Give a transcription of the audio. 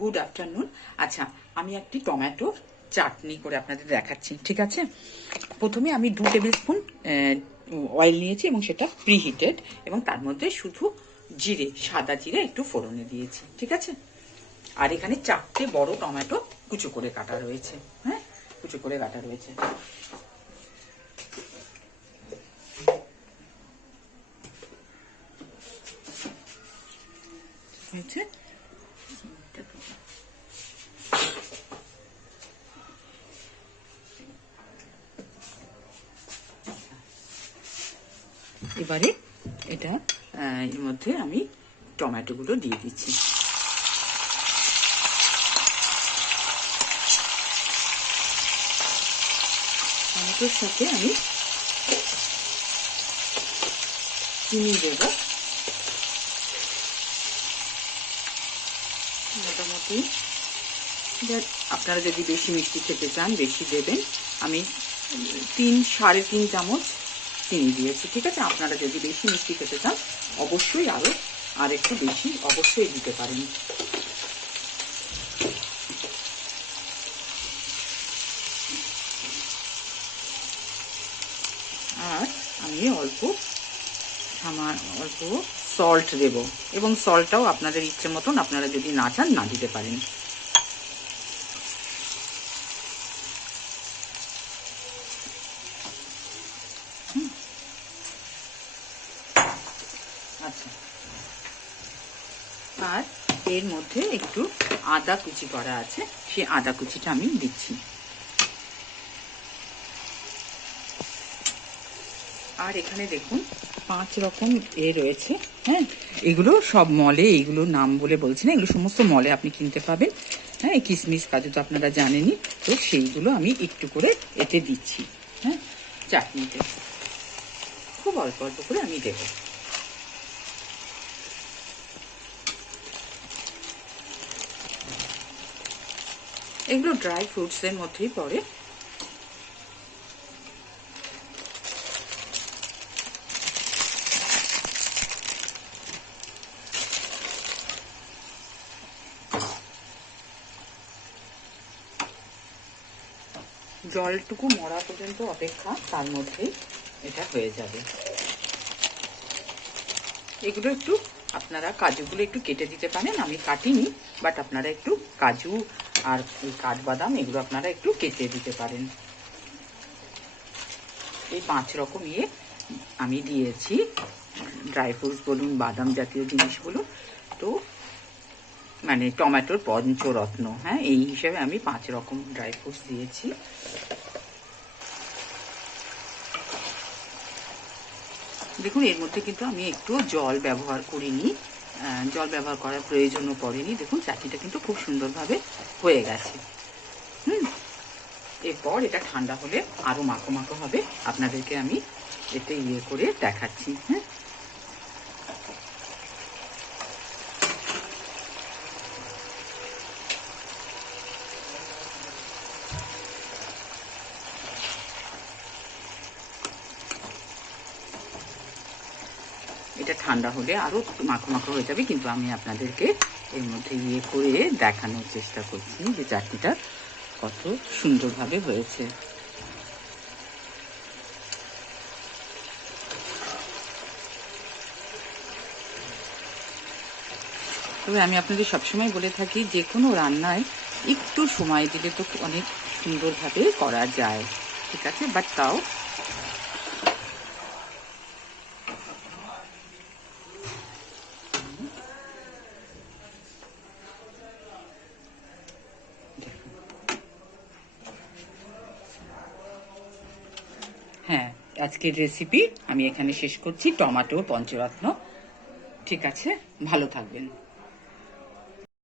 Good afternoon. আচ্ছা, আমি একটি টমেটো চাটনি করে আপনাদের দেখাচ্ছি, ঠিক আছে? প্রথমে আমি 2 টেবিল স্পুন অয়েল নিয়েছি এবং সেটা প্রিহিটেড, এবং তার মধ্যে শুধু জিরে, সাদা জিরে একটু ফোড়নে দিয়েছি, ঠিক আছে? আর এখানে 4টে বড় টমেটো কুচো করে কাটা রয়েছে। হ্যাঁ, কুচো করে কাটা রয়েছে। হয়েছে। এবারে এটা এর মধ্যে আমি টমেটোগুলো দিয়ে দিচ্ছি। টমেটোর সাথে আমি চিনি দেব, মোটামুটি আপনারা যদি বেশি মিষ্টি খেতে চান বেশি দেবেন। আমি 3-3.5 চামচ চিনি দিয়েছি, ঠিক আছে? আপনারা যদি বেশি মিষ্টি খেতে চান অবশ্যই আর একটু বেশি অবশ্যই দিতে পারেন। আর আমি অল্প সল্ট দেব, এবং সল্টটাও আপনাদের ইচ্ছে মতন, আপনারা যদি না চান না দিতে পারেন। আচ্ছা, আর এর মধ্যে একটু আদা কুচি করা আছে, সেই আদা কুচিটা আমি দিচ্ছি। আর এখানে দেখুন 5 রকম রয়েছে। হ্যাঁ, এগুলো সব মলে, এইগুলো নাম বলে বলছি না, এগুলো সমস্ত মলে আপনি কিনতে পাবেন। হ্যাঁ, কিশমিশ কাজু তো আপনারা জানেনই, তো সেইগুলো আমি একটু করে এতে দিচ্ছি। হ্যাঁ, চাটনিতে খুব অল্প অল্প করে আমি দেবো। এগুলো ড্রাই ফ্রুটসের মধ্যেই পড়ে। জলটুকু মরা পর্যন্ত অপেক্ষা, তার মধ্যেই এটা হয়ে যাবে। এগুলো একটু আপনারা কাজুগুলো একটু কেটে দিতে পারেন, আমি কাটিনি, বাট আপনারা একটু কাজু আর এই কাঠবাদাম এগুলো আপনারা একটু কেটে দিতে পারেন। এই 5 রকম আমি দিয়েছি, ড্রাই ফ্রুটস বলুন, বাদাম জাতীয় জিনিস বলুন, তো মানে টমেটোর পঞ্চরত্ন। হ্যাঁ, এই হিসেবে আমি 5 রকম ড্রাই ফ্রুটস দিয়েছি। দেখুন, এর মধ্যে কিন্তু আমি একটু জল ব্যবহার করিনি, জল ব্যবহার করার প্রয়োজনও পড়েনি। দেখুন, চাটনিটা কিন্তু খুব সুন্দরভাবে হয়ে গেছে। এরপর এটা ঠান্ডা হলে আরো মাখো মাখো হবে, আপনাদেরকে আমি এতে করে দেখাচ্ছি। হ্যাঁ, এটা ঠান্ডা হলে আরো মাখো মাখো হয়ে যাবে, কিন্তু আমি আপনাদেরকে এর মধ্যে করে দেখানোর চেষ্টা করছি যে চাটনিটা কত সুন্দরভাবে হয়েছে। তবে আমি আপনাদের সবসময় বলে থাকি, যে কোনো রান্নায় একটু সময় দিলে তো অনেক সুন্দরভাবে করা যায়, ঠিক আছে? বাট তাও হ্যাঁ, আজকের রেসিপি আমি এখানে শেষ করছি, টমেটো পঞ্চরত্ন। ঠিক আছে, ভালো থাকবেন।